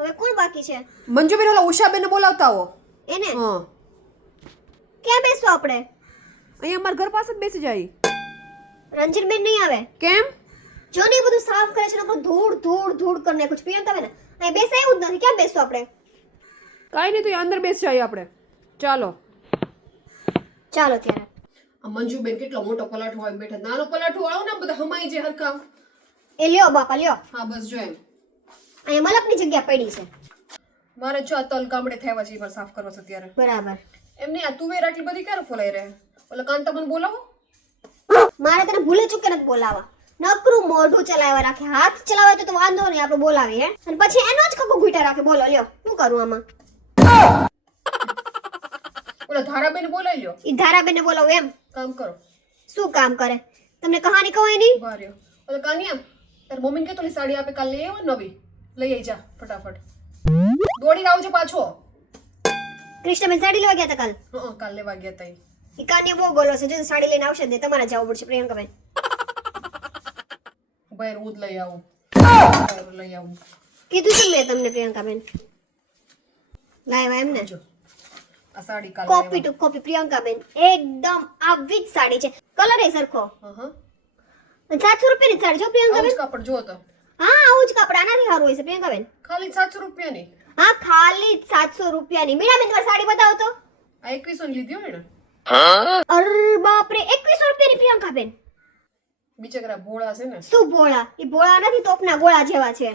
હવે કોણ બાકી છે? મંજુબેન ઓલા ઉષાબેન બોલાવતા હો એને? હા. ક્યાં બેસવું આપણે? અહીંયા અમારા ઘર પાસે જ બેસી જાય. રંજનબેન નહીં આવે? કેમ? જો ને એ બધું સાફ કરે છે ને આપણું ધૂળ ધૂળ ધૂળ કરીને કુછ છે. તમે ને અહીં બેસાય એવું જ નથી. ક્યાં બેસવું આપણે? કાંઈ નહીં તો એ અંદર બેસી જાય આપણે. ચાલો. ચાલો ત્યારે. આ મંજુબેન કેટલો મોટો પલાઠો હોય બેઠા. નાનો પલાઠો વાળો ને બધા હમાઈ જાય હરખા. એ લ્યો બાપા લ્યો. હા બસ જો એમ. અહીંયા મલકની જગ્યા પડી છે. મારે જો આ તલ ગામડે થયા છે એ સાફ કરવા છે અત્યારે. બરાબર. એમ નહીં આ તુવેર આટલી બધી ક્યારે ફોલાઈ રહે? ઓલા કાંતા મને બોલાવો. મારે તને ભૂલે ચૂકે નથી બોલાવા નકરું મોઢું ચલાવ્યા રાખે હાથ ચલાવે તો તો વાંધો નહીં આપણે બોલાવીએ. હે અને પછી એનો જ કકુ ઘૂંટા રાખે બોલો લ્યો શું કરું આમાં? ઓલા ધારાબેન બોલાવી લ્યો. ઈ ધારાબેનને બોલાવો એમ? કામ કરો. શું કામ કરે? તમને કહાની કહો એની બાર્યો ઓલા કાનિયા તાર મમ્મીને કે તોલી સાડી આપે કાલ લઈ આવો નવી? લઈ આવી જા ફટાફટ. દોડીને આવજો પાછો. કૃષ્ણબેન સાડી લેવા ગયા હતા કાલ? હં કાલ લેવા ગયા હતા એ કાને બહુ ગોલો છે જો સાડી લઈને આવશે ને તમારે જવું પડશે પ્રિયંકા બેન ભાઈ હું લઈ આવું. લઈ આવું. કીધું છે મેં તમને પ્રિયંકાબેન? લાવ્યા એમને? જો આ સાડી કાલ કોપી ટુ કોપી પ્રિયંકા બેન એકદમ આવી જ સાડી છે. કલર એ સરખો. હા હા. અને સાતસો રૂપિયાની સાડી જો પ્રિયંકા બેન કાપડ જો તો. હા આવું જ કપડા. આનાથી સારું હોય છે પ્રિયંકાબેન ખાલી સાતસો રૂપિયાની. હા ખાલી જ સાતસો રૂપિયાની. મીરાબેન તમારી સાડી બતાવો તો. આ એકવીસો ની લીધી હોય ને. અર બાપરે એકવીસો રૂપિયાની પ્રિયંકાબેન બિચારા ભોળા છે ને. શું ભોળા? એ ભોળા નથી તોપના ગોળા જેવા છે.